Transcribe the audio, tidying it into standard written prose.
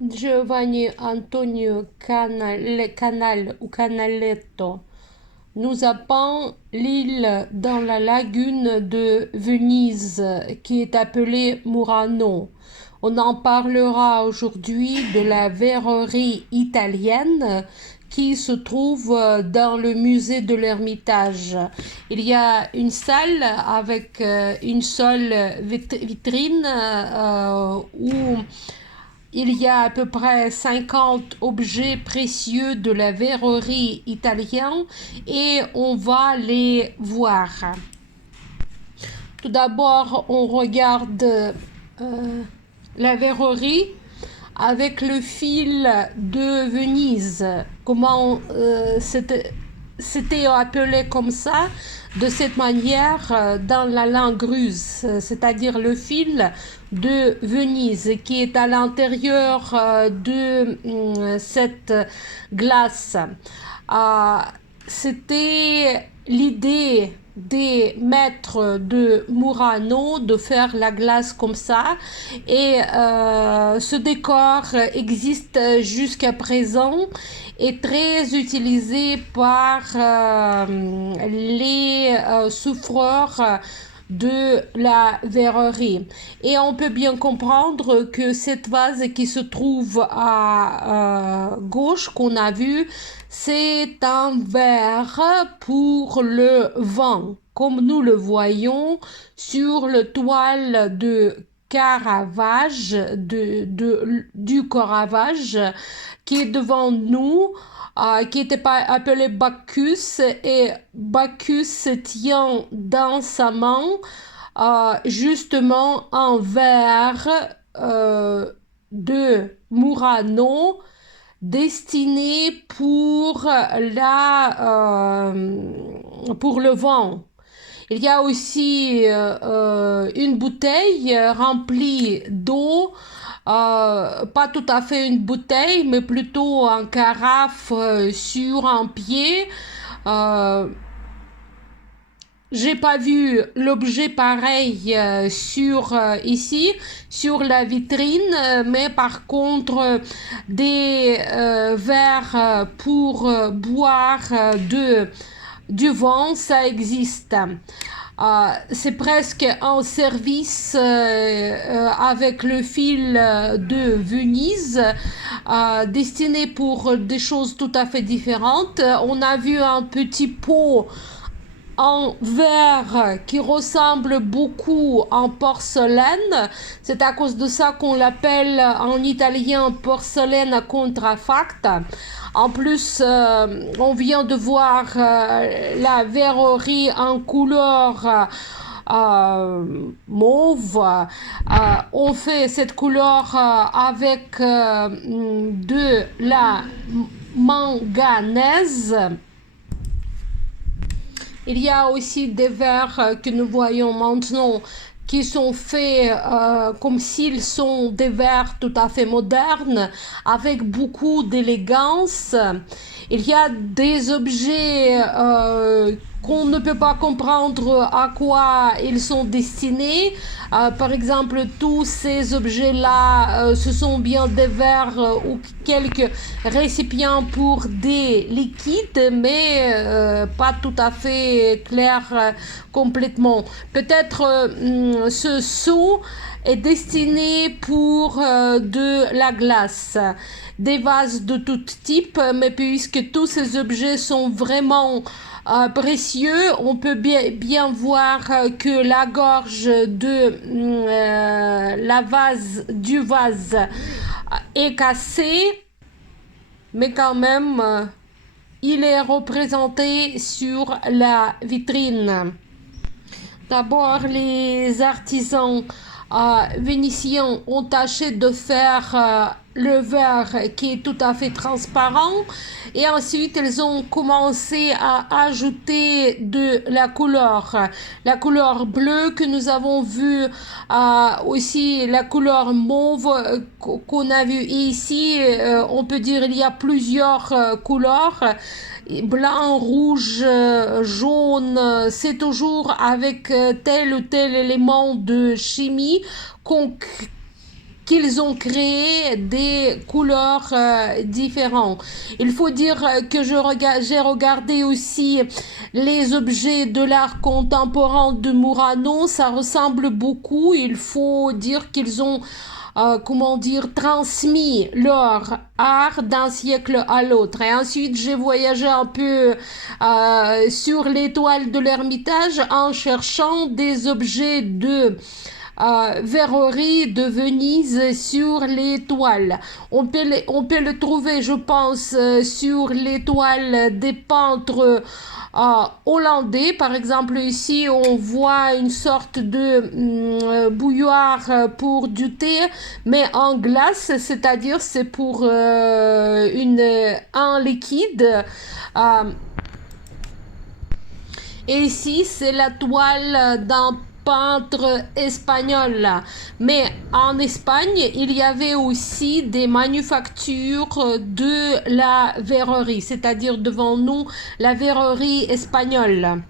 Giovanni Antonio Canal ou Canaletto nous apprend l'île dans la lagune de Venise qui est appelée Murano. On en parlera aujourd'hui de la verrerie italienne qui se trouve dans le musée de l'Ermitage. Il y a une salle avec une seule vitrine où il y a à peu près 50 objets précieux de la verrerie italienne et on va les voir. Tout d'abord, on regarde la verrerie avec le fil de Venise. Comment c'était appelé comme ça, de cette manière dans la langue russe, c'est-à-dire le fil de Venise qui est à l'intérieur de cette glace. C'était l'idée des maîtres de Murano de faire la glace comme ça et ce décor existe jusqu'à présent et très utilisé par les souffreurs de la verrerie. Et on peut bien comprendre que cette vase qui se trouve à gauche qu'on a vu, c'est un verre pour le vin, comme nous le voyons sur le toile de Caravage, du Caravage, qui est devant nous, qui était appelé Bacchus, et Bacchus tient dans sa main justement un verre de Murano destiné pour pour le vin. Il y a aussi une bouteille remplie d'eau, pas tout à fait une bouteille, mais plutôt un carafe sur un pied. J'ai pas vu l'objet pareil ici sur la vitrine, mais par contre des verres pour boire du vin, ça existe. C'est presque un service avec le fil de Venise, destiné pour des choses tout à fait différentes. On a vu un petit pot en verre qui ressemble beaucoup en porcelaine. C'est à cause de ça qu'on l'appelle en italien porcelaine à contrefacta. En plus, on vient de voir la verrerie en couleur mauve. On fait cette couleur avec de la manganèse. Il y a aussi des verres que nous voyons maintenant qui sont faits comme s'ils sont des verres tout à fait modernes, avec beaucoup d'élégance. Il y a des objets qu'on ne peut pas comprendre à quoi ils sont destinés. Par exemple, tous ces objets-là, ce sont bien des verres ou quelques récipients pour des liquides, mais pas tout à fait clair complètement. Peut-être ce seau est destiné pour de la glace, des vases de tout type, mais puisque tous ces objets sont vraiment précieux, on peut bien voir que la gorge de du vase est cassée, mais quand même il est représenté sur la vitrine. D'abord, les artisans vénitiens ont tâché de faire le verre qui est tout à fait transparent et ensuite ils ont commencé à ajouter de la couleur bleue que nous avons vue, aussi la couleur mauve qu'on a vue ici. On peut dire il y a plusieurs couleurs, blanc, rouge, jaune. C'est toujours avec tel ou tel élément de chimie qu'on qu'ils ont créé des couleurs différentes. Il faut dire que j'ai regardé aussi les objets de l'art contemporain de Murano. Ça ressemble beaucoup. Il faut dire qu'ils ont comment dire, transmis leur art d'un siècle à l'autre. Et ensuite, j'ai voyagé un peu sur l'étoile de l'Ermitage en cherchant des objets de verrerie de Venise sur les toiles. On peut le trouver, je pense, sur les toiles des peintres hollandais. Par exemple, ici, on voit une sorte de bouilloire pour du thé, mais en glace, c'est-à-dire c'est pour un liquide. Euh, et ici, c'est la toile d'un peintre espagnol. Mais en Espagne, il y avait aussi des manufactures de la verrerie, c'est-à-dire devant nous, la verrerie espagnole.